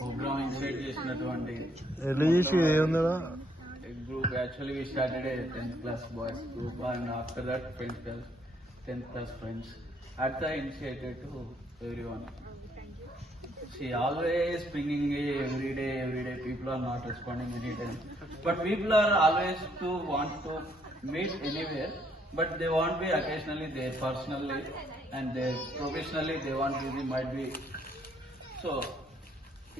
Programme initiate చేసినటువంటి group. Actually, we started a 10th class boys group, and after that, 10th class friends. At the initiated to everyone. She always bringing every day. People are not responding anytime, but people are always to want to meet anywhere. But they won't be occasionally there personally, and they professionally they want to be might be. So,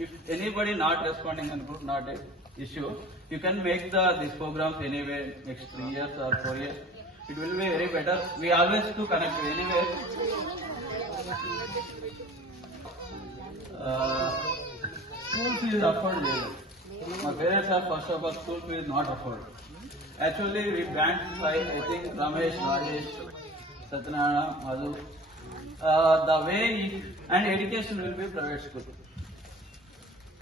if anybody not responding and group not a issue, you can make these programs anywhere next 3 years or 4 years. It will be very better. We always to connect anywhere. School fees affordable. My parents are first of all school fees not affordable. Actually, we banked by I think Ramesh, Rajesh, Satyanarayana, Madhu. The way and education will be private school.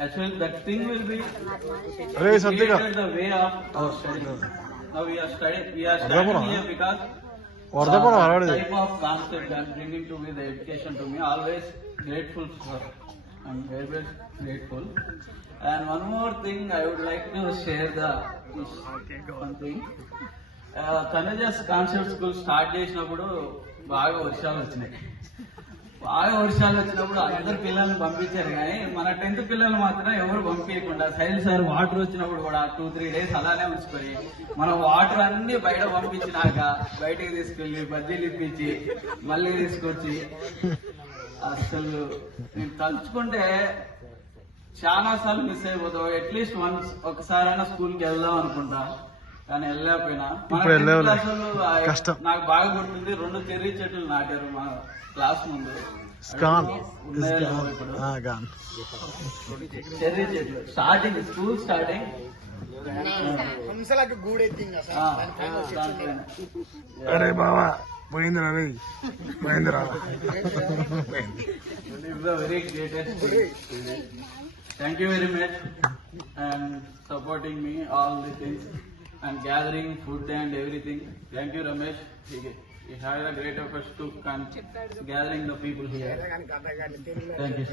Actually, that thing will be created the way of studying. Now we are studying here because type of concept I'm bringing to me, the education to me, always grateful for. I'm very, very grateful. And one more thing I would like to share one thing. Tanuja's concept school start చేసినప్పుడు బాగా వర్షాలు వచ్చినాయి. అందరు పిల్లల్ని పంపించారు కానీ మన 10th పిల్లలు మాత్రం ఎవరు పంపించకుండా సైల్ సార్ వాటర్ వచ్చినప్పుడు కూడా 2-3 days అలానే ఉంచిపోయి మనం వాటర్ అన్ని బయట పంపించినాక బయటికి తీసుకెళ్లి బజ్జీలు ఇప్పించి మళ్ళీ తీసుకొచ్చి అసలు నేను తలుచుకుంటే చాలా సార్లు మిస్ అయిపోతావు. అట్లీస్ట్ ఒకసారైనా స్కూల్కి వెళ్దాం అనుకుంటా కానీ వెళ్ళలేకపోయినా. అసలు నాకు బాగా గుర్తుంది, 2 చెర్రీ చెట్లు నాటారు మా క్లాస్ ముందు. చెర్రీ చెట్లు స్టార్టింగ్ స్కూల్ స్టార్టింగ్ అరే బావా పోయిందిరా very greatest. Thank you very much and supporting me all the things and gathering food and everything. Thank you, Ramesh. You have a great effort to gathering the people here. Thank you.